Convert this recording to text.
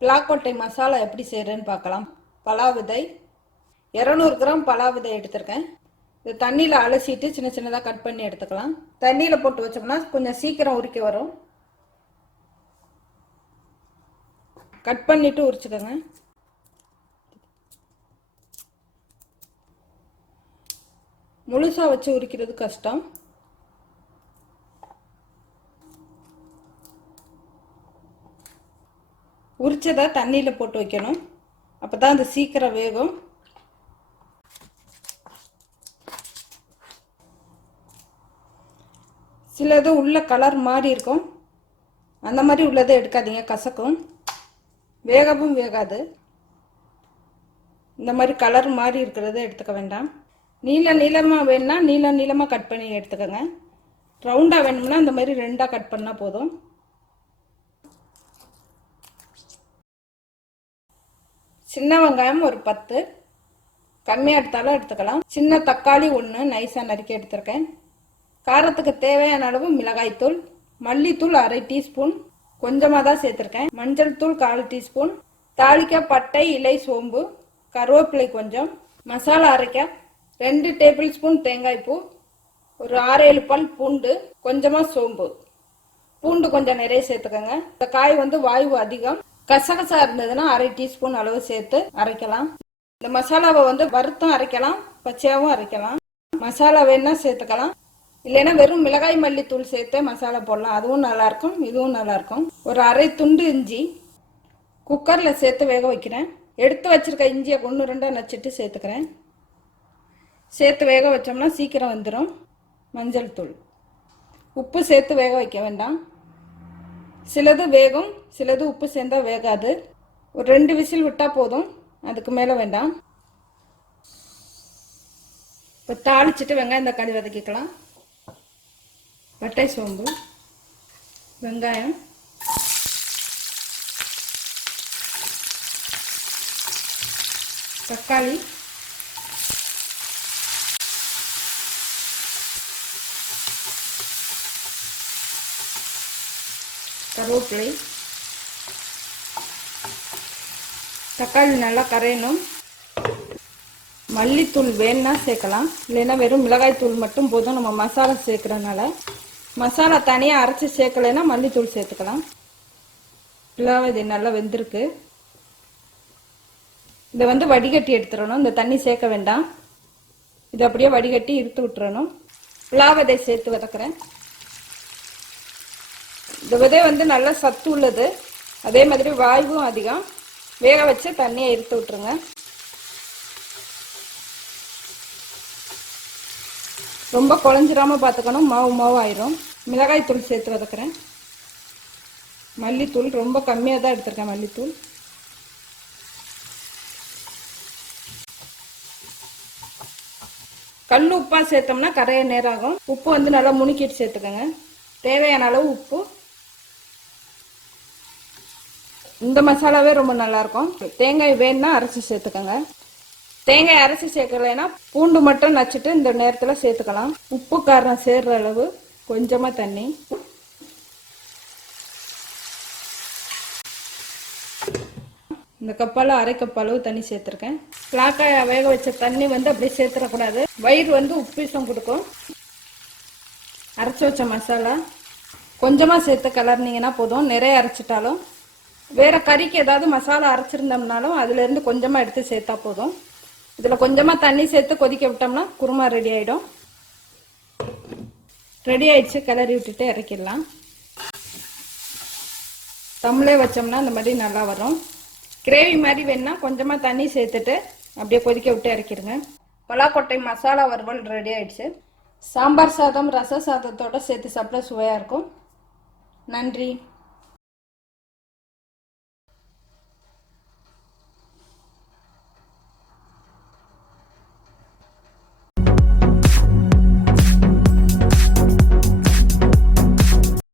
பிளாக்கொட்டை மசாலா எப்படி செய்கிறேன்னு பார்க்கலாம். பலா விதை இரநூறு கிராம் பலா விதை எடுத்திருக்கேன். இது தண்ணியில் அலசிட்டு சின்ன சின்னதாக கட் பண்ணி எடுத்துக்கலாம். தண்ணியில் போட்டு வச்சோம்னா கொஞ்சம் சீக்கிரம் உரிக்க வரும். கட் பண்ணிவிட்டு உரிச்சுக்கோங்க. முழுசாக வச்சு உரிக்கிறது கஷ்டம். உரிச்சதை தண்ணியில் போட்டு வைக்கணும். அப்போ தான் அது சீக்கிரம் வேகும். சிலது உள்ள கலர் மாறி இருக்கும். அந்த மாதிரி உள்ளதை எடுக்காதீங்க கசக்கும். வேகவும் வேகாது. இந்த மாதிரி கலர் மாறி இருக்கிறத எடுத்துக்க வேண்டாம். நீல நீளமாக வேணும்னா நீல நீளமாக கட் பண்ணி எடுத்துக்கோங்க. ரவுண்டாக வேணும்னா இந்த மாதிரி ரெண்டாக கட் பண்ணால் போதும். சின்ன வெங்காயம் ஒரு பத்து. கம்மியாக எடுத்தாலும் எடுத்துக்கலாம். சின்ன தக்காளி ஒன்று நைஸாக நறுக்கி எடுத்திருக்கேன். காரத்துக்கு தேவையான அளவு மிளகாய்த்தூள் மல்லித்தூள் அரை டீஸ்பூன். கொஞ்சமாக தான் சேர்த்துருக்கேன். மஞ்சள் தூள் கால் டீஸ்பூன். தாளிக்க பட்டை இலை சோம்பு கருவேப்பிலை கொஞ்சம். மசாலா அரைக்க ரெண்டு டேபிள் ஸ்பூன் தேங்காய் பூ ஒரு ஆறேழு பால் பல் பூண்டு கொஞ்சமாக சோம்பு. பூண்டு கொஞ்சம் நிறைய சேர்த்துக்கோங்க. இந்த காய் வந்து வாயு அதிகம். கசகசா இருந்ததுன்னா அரை டீஸ்பூன் அளவு சேர்த்து அரைக்கலாம். இந்த மசாலாவை வந்து வறுத்தும் அரைக்கலாம் பச்சையாகவும் அரைக்கலாம். மசாலா வேணா சேர்த்துக்கலாம். இல்லைன்னா வெறும் மிளகாய் மல்லித்தூள் சேர்த்து மசாலா போடலாம். அதுவும் நல்லாயிருக்கும் இதுவும் நல்லாயிருக்கும். ஒரு அரை துண்டு இஞ்சி குக்கரில் சேர்த்து வேக வைக்கிறேன். எடுத்து வச்சிருக்க இஞ்சியை ஒன்று ரெண்டாக நச்சுட்டு சேர்த்துக்கிறேன். சேர்த்து வேக வச்சோம்னா சீக்கிரம் வந்துடும் மஞ்சள் தூள். உப்பு சேர்த்து வேக வைக்க வேண்டாம். சிலது வேகும் சிலது உப்பு சேர்ந்தால் வேகாது. ஒரு ரெண்டு விசில் விட்டால் போதும். அதுக்கு மேலே வேண்டாம். இப்போ தாளிச்சிட்டு வெங்காயம் தக்காளி வதக்கிக்கலாம். பட்டை சோம்பு வெங்காயம். தக்காளி. கருவேப்பிலை. தக்காளி நல்லா கரையணும். மல்லித்தூள் வேணுன்னா சேர்க்கலாம். இல்லைன்னா வெறும் மிளகாய் தூள் மட்டும் போதும். நம்ம மசாலா சேர்க்குறதுனால. மசாலா தனியாக அரைச்சி சேர்க்கலைன்னா மல்லித்தூள் சேர்த்துக்கலாம். பிள்ளாவை நல்லா வெந்திருக்கு. இதை வந்து வடிகட்டி எடுத்துடணும். இந்த தண்ணி சேர்க்க வேண்டாம். இதை அப்படியே வடிகட்டி இருத்து விட்டுறணும். பிளாவதை சேர்த்து வதக்குறேன். இந்த விதை வந்து நல்ல சத்து உள்ளது. அதே மாதிரி வாய்வும் அதிகம். வேக வச்சு தண்ணியை எடுத்து விட்டுருங்க. ரொம்ப குழஞ்சிராம பார்த்துக்கணும். மாவு மாவு ஆயிரும். மிளகாய் தூள் சேர்த்து வதக்குறேன். மல்லித்தூள் ரொம்ப கம்மியாக தான் எடுத்திருக்கேன் மல்லித்தூள். கல் உப்பாக சேர்த்தோம்னா கரைய நேரம் ஆகும். உப்பு வந்து நல்லா முணுக்கிட்டு சேர்த்துக்கோங்க. தேவையான அளவு உப்பு. இந்த மசாலாவே ரொம்ப நல்லா இருக்கும் தேங்காய் வேணும்னா அரைச்சி சேர்த்துக்கோங்க. தேங்காய் அரைச்சி சேர்க்கலைன்னா பூண்டு மட்டும் நச்சுட்டு இந்த நேரத்தில் சேர்த்துக்கலாம். உப்பு காரம் சேர்ற அளவு கொஞ்சமாக தண்ணி. இந்த கப்பால் அரை கப் அளவு தண்ணி சேர்த்துருக்கேன். பிளாக்காய் வேக வச்ச தண்ணி வந்து அப்படியே சேர்த்துடக்கூடாது. வயிறு வந்து உப்பீசம் கொடுக்கும். அரைச்சி வச்ச மசாலா. கொஞ்சமாக சேர்த்து கலர்னிங்கன்னா போதும். நிறைய அரைச்சிட்டாலும் வேற கறிக்கு ஏதாவது மசாலா அரைச்சிருந்தோம்னாலும் அதுலேருந்து கொஞ்சமாக எடுத்து சேர்த்தா போதும். இதில் கொஞ்சமாக தண்ணி சேர்த்து கொதிக்க விட்டோம்னா குருமா ரெடி ஆகிடும் ரெடி ஆயிடுச்சு கிளறி விட்டுட்டு இறக்கிடலாம். தம்ளே வச்சோம்னா இந்த மாதிரி நல்லா வரும். கிரேவி மாதிரி வேணுன்னா கொஞ்சமாக தண்ணி சேர்த்துட்டு அப்படியே கொதிக்க விட்டு இறக்கிடுங்க. பலாக்கொட்டை மசாலா வறுவல் ரெடி ஆயிடுச்சு. சாம்பார் சாதம் ரச சாதத்தோட சேர்த்து சாப்பிட சுவையாக இருக்கும். நன்றி.